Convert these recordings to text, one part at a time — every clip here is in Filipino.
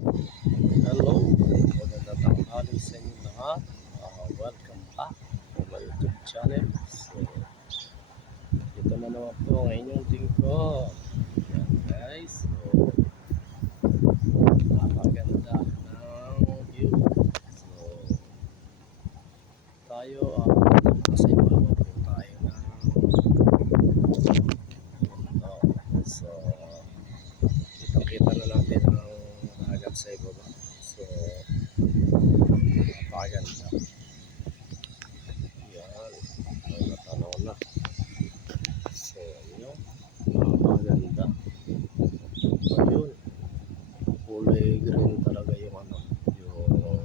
Hello, magandang tanghali sa inyo lahat. Uh, welcome back to my YouTube channel. So, ito na naman po ang inyong lingkod. Yan guys. So, napaganda ng view. So, tayo, uh, nasa ibabaw po tayo ng mundo. So, kitang-kita na natin ang dagat sa ibaba. So, napakaganda. Yan. Ay, natanaw na. So, yun. Napakaganda. Ayun. Kulay green talaga yung ano, yung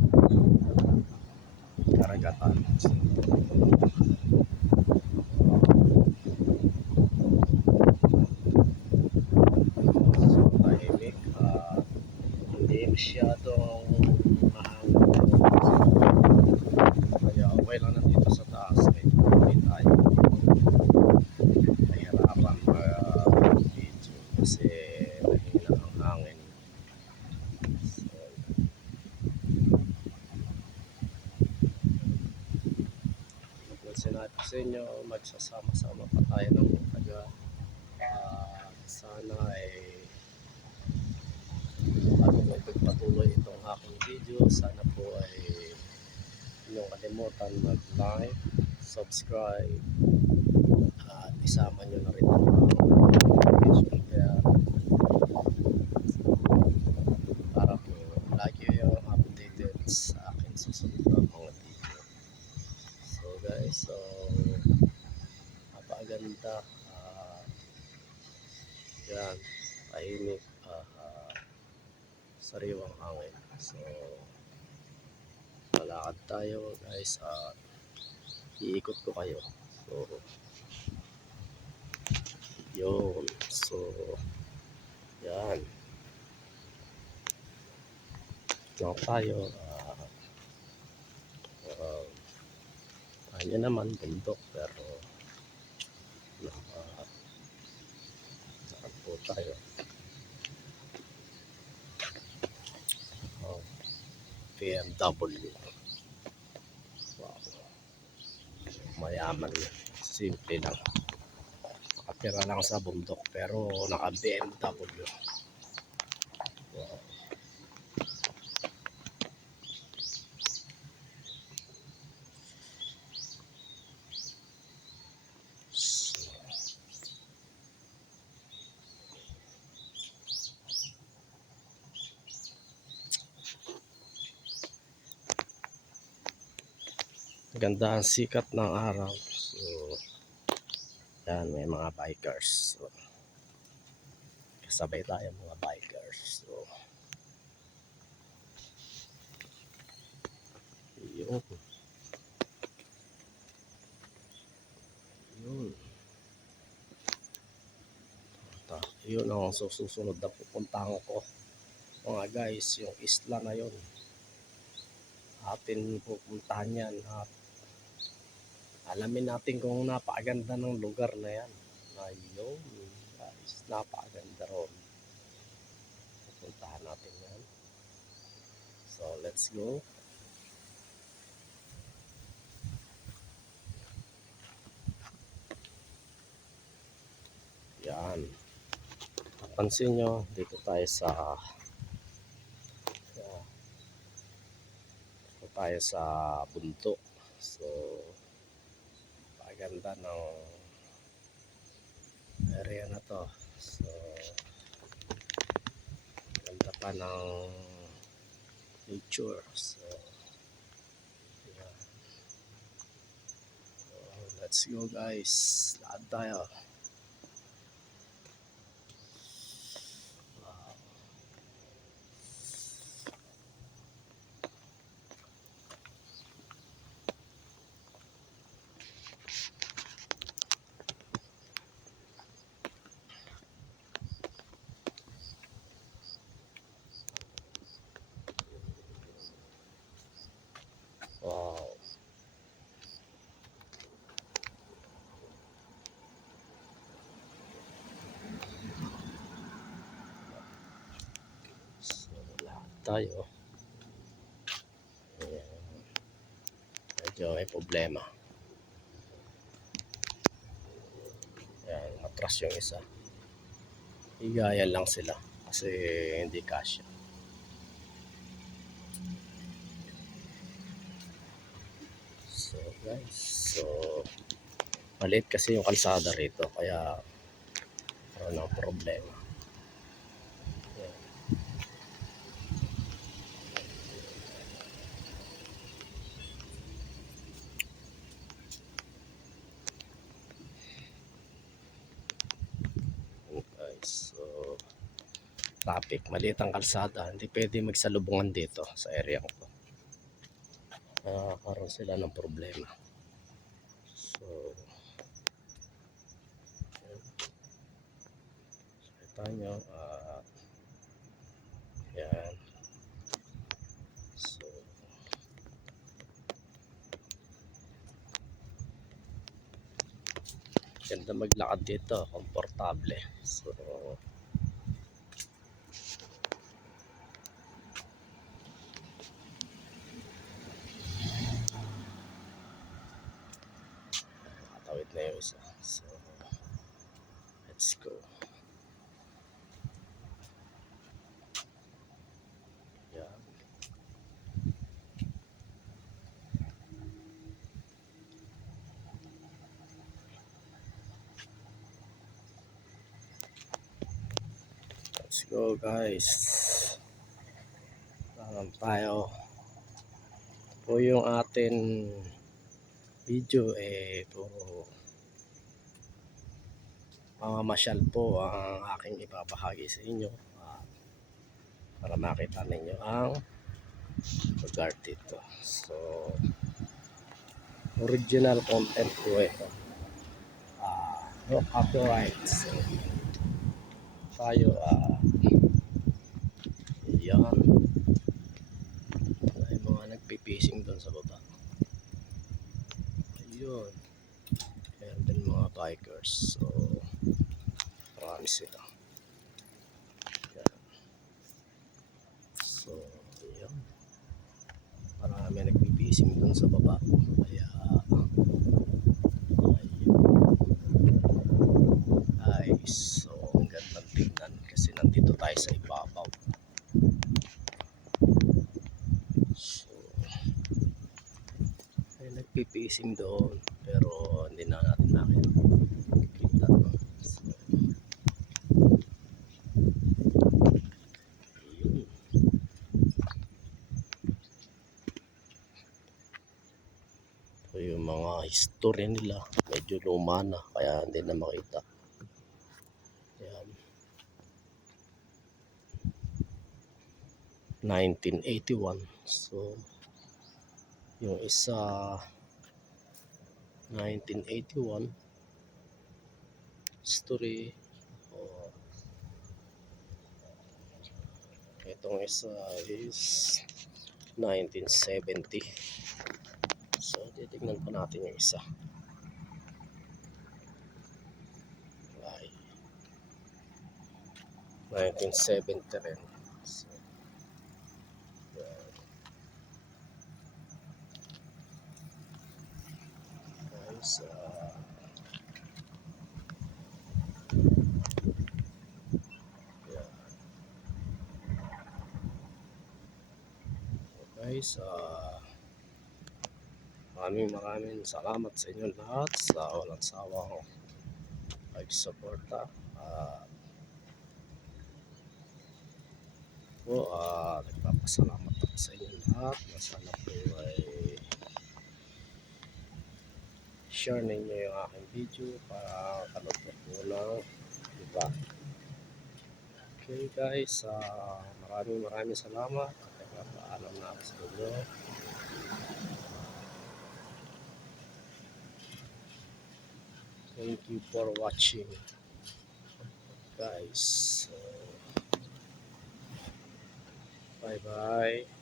karagatan. So, so tahimik. ah, hindi masyadong mahangin. Kaya okay lang nandito sa taas. May tuloy tayo. Nahirapan mag-video kasi mahina ang hangin. So, ko sa inyo, magsasama-sama pa tayo ng taga ah, sana ay bago ko ipagpatuloy itong aking video, sana po ay inyong kalimutan mag-like, subscribe, at isama nyo na rin ang bell para po lagi yung updated sa akin susunod na mga video. So guys, so napakaganda. ah yan, tahimik. ah ah, sariwang hangin. So, malakad tayo guys at iikot ko kayo. So, yun. So, yan. Yan tayo. Uh, uh, kanya naman bundok pero naka, naka po tayo. Oh, BMW. Wow. Mayaman yan. Simple lang. Nakatira lang sa bundok pero naka BMW. Wow. So, Ganda ang sikat ng araw. So, yan, may mga bikers. So, kasabay tayo mga bikers. So, yun. Yun. Ta, yun ang susunod na pupuntahan ko. Mga guys, yung isla na yun. Atin pupuntahan yan at alamin natin kung napakaganda ng lugar na yan. Ayun, guys, napakaganda ron. Pupuntahan natin yan. So, let's go. Yan. Pansin nyo, dito tayo sa dito tayo sa bundok. So, paganda ng area na to. So, ganda pa ng nature. So, yan. So, let's go guys. Lahat tayo. Wow. Wow. Tayo. Ayan. Medyo may problema. Ayan, matras yung isa. Higayan lang sila kasi hindi kasya. So guys, so maliit kasi yung kalsada rito kaya ng problema. Ayan. guys. So, traffic. Maliit ang kalsada. Hindi pwede magsalubungan dito sa area ko. Nakakaroon sila ng problema. So. Kita nyo. ah, yan. So, ganda maglakad dito. Komportable. So, Nakatawid na yung isa. So, let's go. Yan. Let's go guys. Alam tayo. Po yung atin video eh puro mamamasyal po ang aking ibabahagi sa inyo at para makita ninyo ang lugar dito so original content po ito ah no copyright so, tayo ah yan ay mga nagpipising doon sa baba Ayun. Ayan din mga bikers. So, marami sila. Ayan. So, ayan. Marami nagpipising dun sa baba. Kaya, ayun. Guys, so, ang gandang tingnan kasi nandito tayo sa ibabaw. So, ay nagpipising doon pero hindi na natin nakita so, yun so mga history nila. Medyo luma na kaya hindi na makita. Yan 1981 so yung isa 1981 story o itong isa is 1970 so titignan pa natin yung isa. Ay. 1970 rin so, yan. guys ah, yan. Guys ah maraming maraming salamat sa inyo lahat sa walang sawang pag-suporta. At po ah nagpapasalamat ako sa inyo lahat na sana po ay share ninyo yung aking video para kalugtong po ng iba okay guys ah maraming maraming salamat at nagpapaalam na ako sa inyo Thank you for watching, guys. So, bye bye.